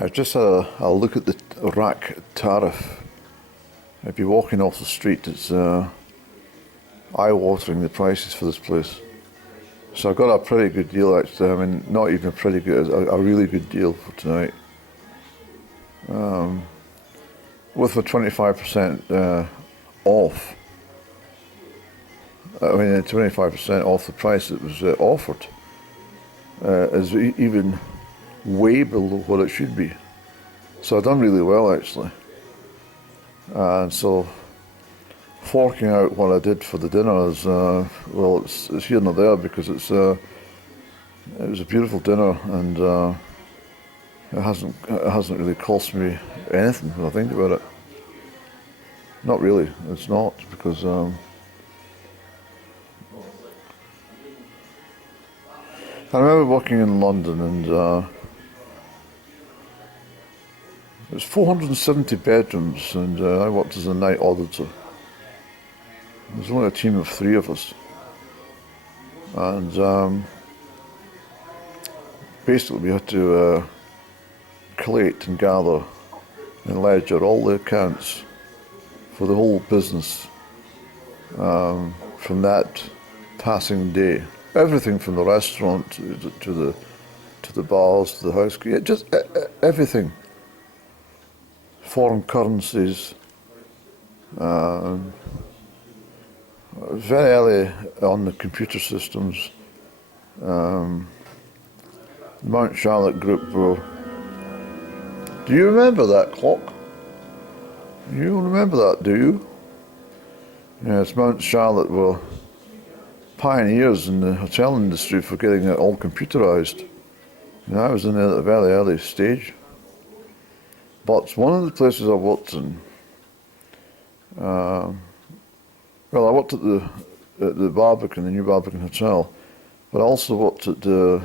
I've just had a look at the rack tariff. If you're walking off the street, it's eye-watering, the prices for this place. So I got a pretty good deal actually. I mean, not even a pretty good, a really good deal for tonight. With a 25% off. I mean, 25% off the price that was offered is even way below what it should be. So I've done really well actually. And so forking out what I did for the dinner is, well, it's here nor there because it was a beautiful dinner and it hasn't really cost me anything when I think about it. Not really, it's not, because I remember working in London and it was 470 bedrooms and I worked as a night auditor. There was only a team of 3 of us. And basically we had to collate and gather and ledger all the accounts for the whole business from that passing day. Everything from the restaurant to the bars, to the housekeeping, just everything. Foreign currencies. Very early on the computer systems. Mount Charlotte Group were. Do you remember that clock? You remember that, do you? Yes, Mount Charlotte were pioneers in the hotel industry for getting it all computerized. And I was in there at a very early stage. But one of the places I worked in, well, I worked at the Barbican, the new Barbican Hotel, but I also worked at the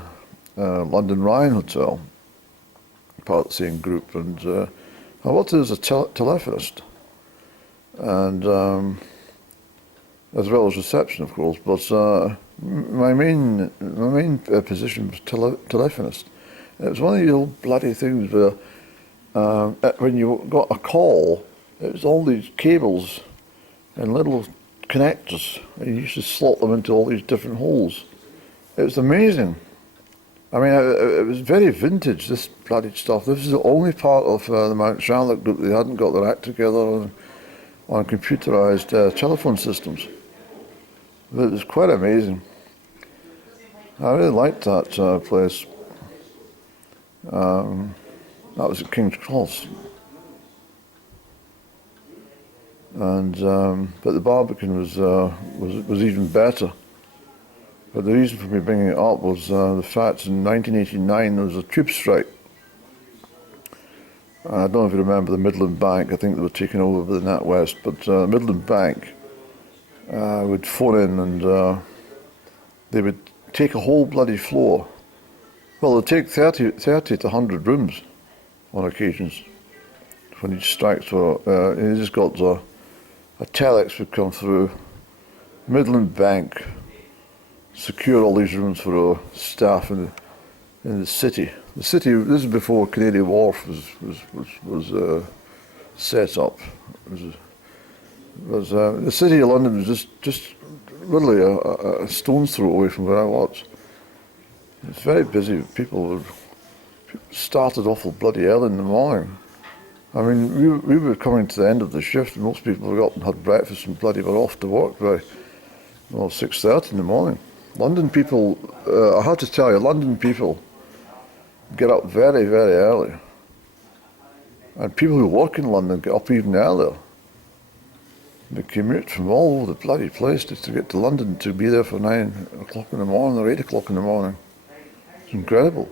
London Ryan Hotel, part of the same group, and I worked as a telephonist, and as well as reception, of course. But my main position was telephonist. It was one of the old bloody things where when you got a call, it was all these cables and little connectors, and you used to slot them into all these different holes. It was amazing. I mean, it was very vintage, this bloody stuff. This is the only part of the Mount Charlotte group that they hadn't got their act together on computerized telephone systems. But it was quite amazing. I really liked that place. That was at King's Cross. And but the Barbican was even better. But the reason for me bringing it up was the fact in 1989 there was a tube strike. I don't know if you remember the Midland Bank. I think they were taken over by the NatWest, but Midland Bank would phone in and they would take a whole bloody floor. Well, they'd take 30 to 100 rooms on occasions when these strikes were. You just got a telex would come through. Midland Bank secure all these rooms for our staff in the city. The city. This is before Canary Wharf was set up. The city of London was just literally a stone's throw away from where I was. It's very busy. People started awful bloody early in the morning. I mean, we were coming to the end of the shift, and most people got up and had breakfast and bloody were off to work by 6:30 in the morning. London people, I have to tell you, London people get up very, very early. And people who work in London get up even earlier. They commute from all over the bloody place just to get to London to be there for 9 o'clock in the morning or 8 o'clock in the morning. It's incredible.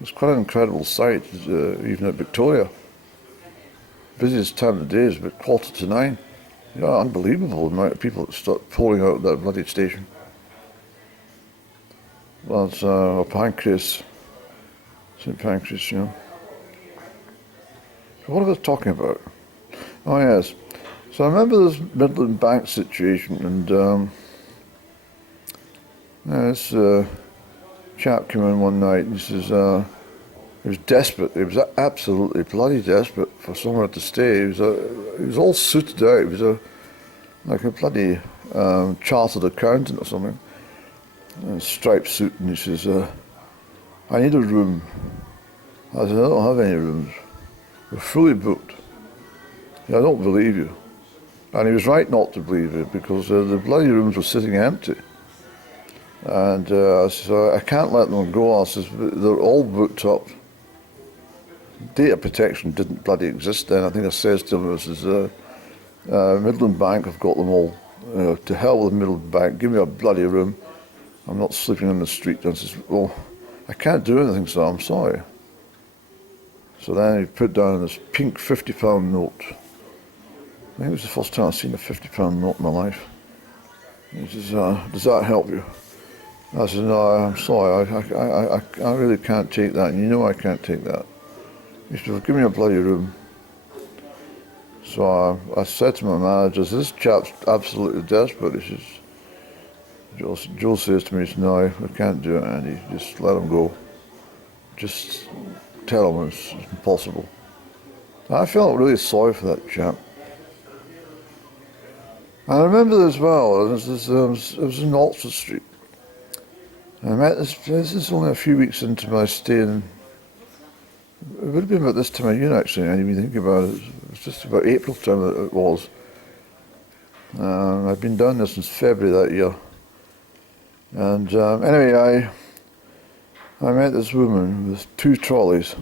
It's quite an incredible sight, even at Victoria. Busiest time of the day is about 9:15. Yeah, unbelievable the amount of people that start pouring out of that bloody station. Well, it's Pancras, St Pancras, you know. What was I talking about? Oh yes, so I remember this Midland Bank situation, and this chap came in one night and he says, He was desperate. He was absolutely bloody desperate for somewhere to stay. He was all suited out. He was like a bloody chartered accountant or something, in a striped suit, and he says, I need a room. I said, I don't have any rooms. We're fully booked. Yeah, I don't believe you. And he was right not to believe it, because the bloody rooms were sitting empty. And I said, I can't let them go. I says, they're all booked up. Data protection didn't bloody exist then. I think I says to him, I says, Midland Bank have got them all. To hell with Midland Bank, give me a bloody room. I'm not sleeping in the street. And I says, well, I can't do anything, so I'm sorry. So then he put down this pink £50 note. I think it was the first time I've seen a £50 note in my life. He says, does that help you? I said, no, I'm sorry, I really can't take that, and you know I can't take that. He said, well, give me a bloody room. So I said to my manager, this chap's absolutely desperate. He says, Joe says to me, he says, no, we can't do it, Andy, just let him go. Just tell him it's impossible. I felt really sorry for that chap. I remember as well, it was in Oxford Street. I met this is only a few weeks into my stay in, it would have been about this time of year actually, I didn't even think about it. It was just about April time that it was. I'd been down there since February that year. And anyway, I met this woman with 2 trolleys.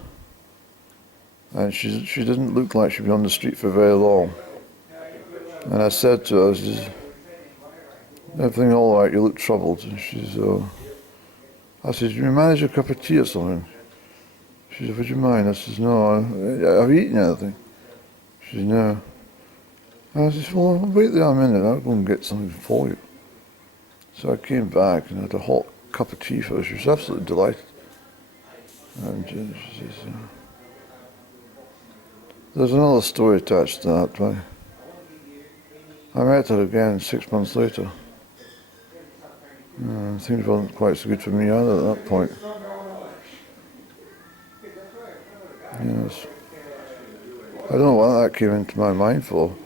And she didn't look like she'd been on the street for very long. And I said to her, I says, everything all right, you look troubled. And she's, I said, you manage a cup of tea or something? She said, would you mind? I says, no, have you eaten anything? She said, no. I said, well, wait there a minute, I'll go and get something for you. So I came back and had a hot cup of tea for her. She was absolutely delighted. And she says, there's another story attached to that. I met her again 6 months later. Things weren't quite so good for me either at that point. Yes. I don't know what that came into my mind for.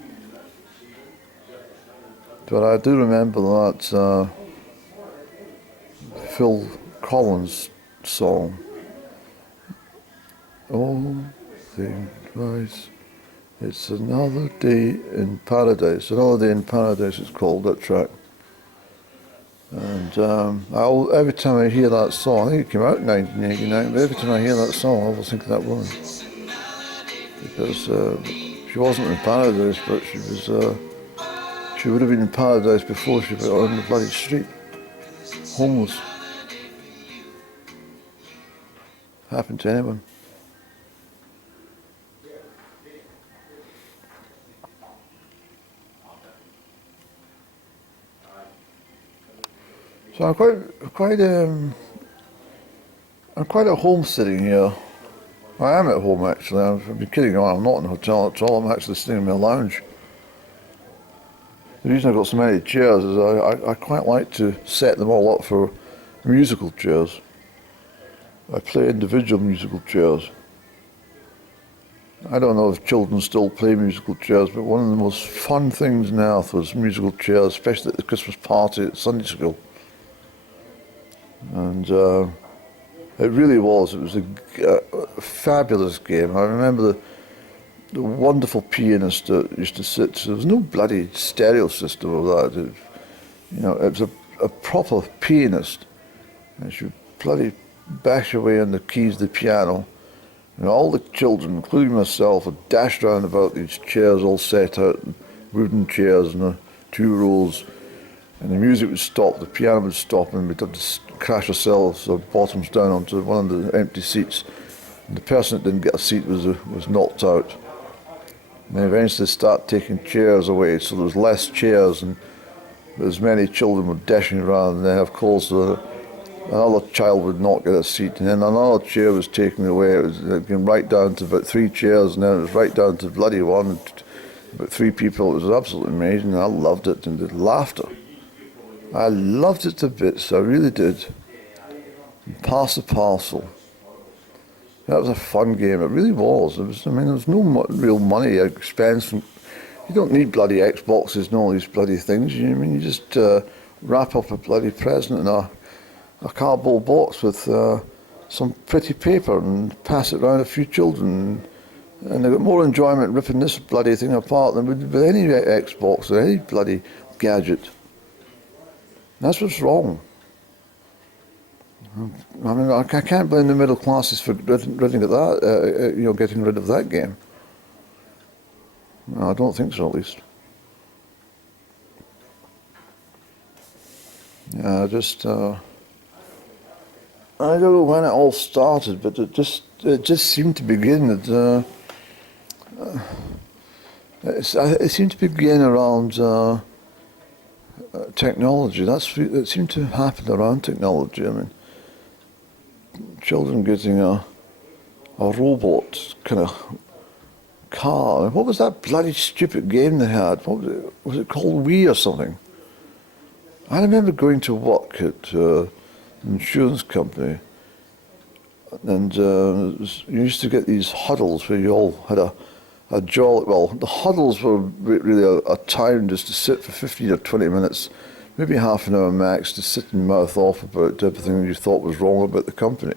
But I do remember that Phil Collins song. All things rise. It's another day in paradise. Another day in paradise it's called, that track. And every time I hear that song, I think it came out in 1989, but every time I hear that song I always think of that woman. Because she wasn't in paradise, but she would have been in paradise before she got on the bloody street. Homeless. Happened to anyone. So I'm quite at home sitting here. I am at home actually. I've been kidding around. I'm not in a hotel at all. I'm actually sitting in my lounge. The reason I've got so many chairs is I quite like to set them all up for musical chairs. I play individual musical chairs. I don't know if children still play musical chairs, but one of the most fun things in Earth was musical chairs, especially at the Christmas party at Sunday school. And it really was. It was a fabulous game. I remember the wonderful pianist that used to sit. There was no bloody stereo system of that. It was a proper pianist, and she would bloody bash away on the keys of the piano. And all the children, including myself, would dash round about these chairs all set out, wooden chairs in the 2 rows. And the music would stop, the piano would stop, and we'd have to crash ourselves, our bottoms down onto one of the empty seats. And the person that didn't get a seat was knocked out. And then eventually they start taking chairs away, so there was less chairs, and as many children were dashing around. And then, of course, another child would not get a seat, and then another chair was taken away. It was getting right down to about 3 chairs, and then it was right down to bloody one, about 3 people. It was absolutely amazing. I loved it, and the laughter. I loved it to bits, I really did. And pass the parcel. That was a fun game. It really was. I mean, there was no real money expense. You don't need bloody Xboxes and all these bloody things. I mean, you just wrap up a bloody present in a cardboard box with some pretty paper and pass it around a few children. And they got more enjoyment ripping this bloody thing apart than with any Xbox or any bloody gadget. That's what's wrong. I mean, I can't blame the middle classes for getting rid of that game. No, I don't think so, at least. Yeah, I don't know when it all started, but it just seemed to begin. It seemed to begin around technology. It seemed to happen around technology. I mean, children getting a robot kind of car. What was that bloody stupid game they had? What was it called? Wii or something? I remember going to work at an insurance company, and you used to get these huddles where you all had a jolly. Well, the huddles were really a time just to sit for 15 or 20 minutes, maybe half an hour max, to sit and mouth off about everything you thought was wrong about the company,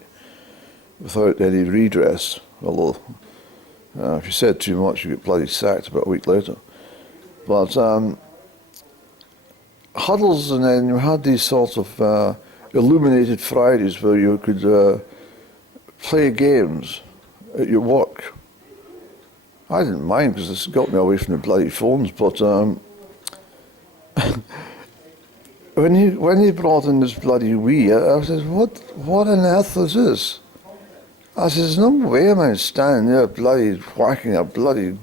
without any redress. Although, if you said too much, you get bloody sacked about a week later. But huddles, and then you had these sorts of illuminated Fridays where you could play games at your work. I didn't mind because this got me away from the bloody phones, but when he brought in this bloody Wii, I said, what on earth is this? I said, there's no way am I standing there bloody whacking a bloody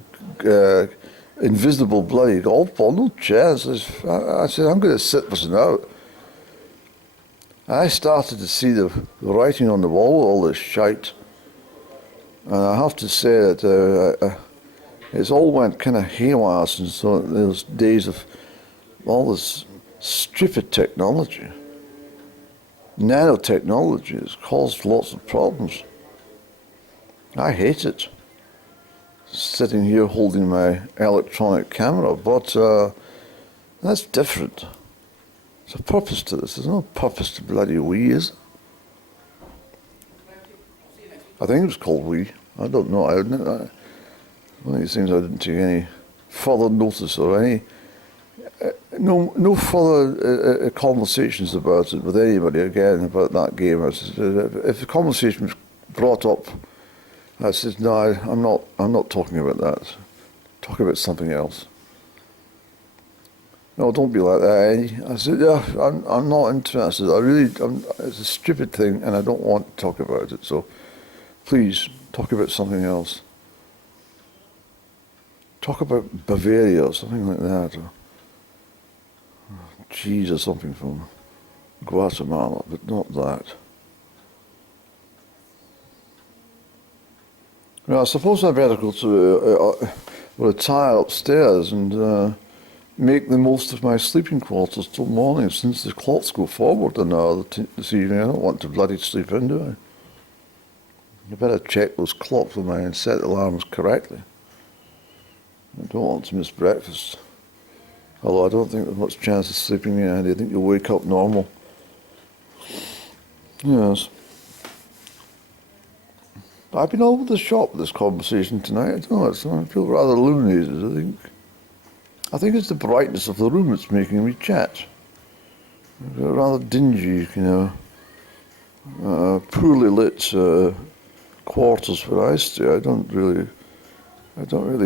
invisible bloody golf ball, no chance. I said, I'm going to sit this out. I started to see the writing on the wall, all this shite. And I have to say that it's all went kind of haywire since those days of all this stupid technology. Nanotechnology has caused lots of problems. I hate it. Sitting here holding my electronic camera, but that's different. There's a purpose to this. There's no purpose to bloody Wii, is there? I think it was called Wii. I don't know. One of these things I didn't take any further notice or any no further conversations about it with anybody again about that game. I said, if the conversation was brought up, I said, no, I'm not talking about that. Talk about something else. No, don't be like that, Eddie. I said, yeah, I'm not interested. It's a stupid thing, and I don't want to talk about it. So, please talk about something else. Talk about Bavaria or something like that, or cheese or something from Guatemala, but not that. Well, I suppose I better go to retire upstairs and make the most of my sleeping quarters till morning, since the clocks go forward an hour this evening. I don't want to bloody sleep in, do I? You better check those clocks of mine and set the alarms correctly. I don't want to miss breakfast. Although I don't think there's much chance of sleeping in, Andy. I think you'll wake up normal. Yes. I've been over the shop with this conversation tonight. I don't know, I feel rather illuminated, I think it's the brightness of the room that's making me chat. Rather dingy, poorly lit quarters where I stay. I don't really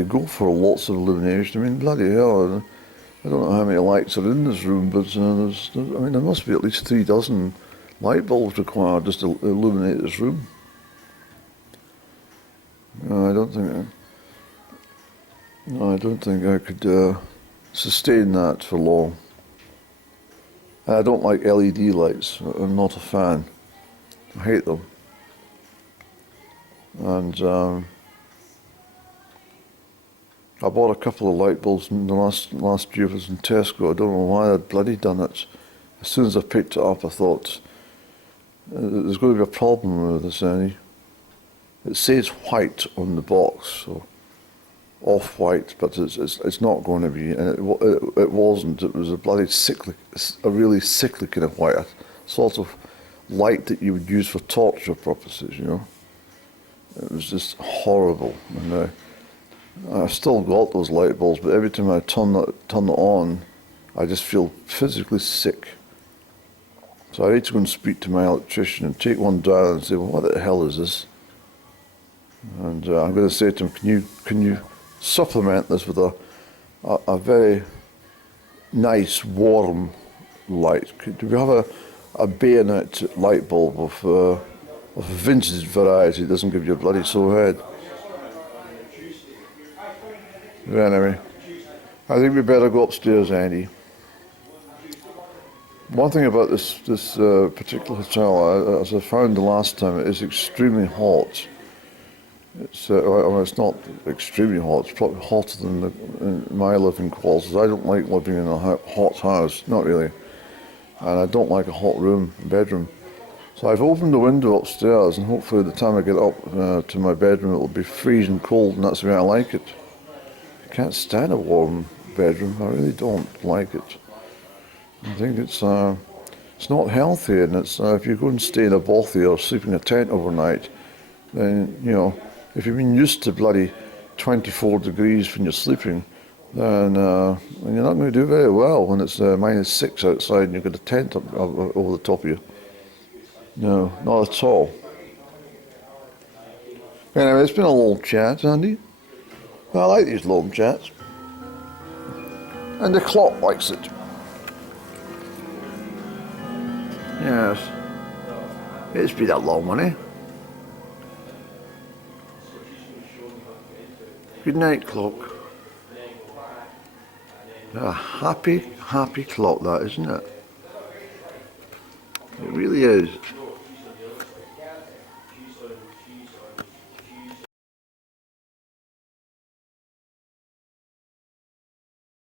go for lots of illumination. I mean, bloody hell, I don't know how many lights are in this room, but there must be at least 3 dozen light bulbs required just to illuminate this room. No, I don't think I could sustain that for long. I don't like LED lights. I'm not a fan. I hate them. And I bought a couple of light bulbs in the last year. I was in Tesco. I don't know why I'd bloody done it. As soon as I picked it up, I thought there's going to be a problem with this, Annie. It says white on the box, so off-white, but it's not going to be, and it wasn't. It was a bloody cyclic, a really cyclic kind of white, a sort of light that you would use for torture purposes, you know. It was just horrible, and I've still got those light bulbs, but every time I turn it on, I just feel physically sick. So I need to go and speak to my electrician and take one down and say, well, what the hell is this? And I'm going to say to him, can you supplement this with a very nice warm light? Do we have a bayonet light bulb of a vintage variety that doesn't give you a bloody sore head? But anyway, I think we better go upstairs, Andy. One thing about this particular hotel, as I found the last time, it is extremely hot. It's not extremely hot. It's probably hotter than in my living quarters. I don't like living in a hot house, not really, and I don't like a hot bedroom. So I've opened the window upstairs, and hopefully, by the time I get up to my bedroom, it'll be freezing cold, and that's the way I like it. I can't stand a warm bedroom. I really don't like it. I think it's not healthy, and it's if you go and stay in a bothy or sleep in a tent overnight, then, you know, if you've been used to bloody 24 degrees when you're sleeping, then you're not going to do very well when it's -6 outside and you've got a tent up over the top of you. No, not at all. Anyway, it's been a long chat, Andy. I like these long chats. And the clock likes it. Yes. It's been a long one, eh? Good night, clock. A happy, happy clock, that, isn't it? It really is.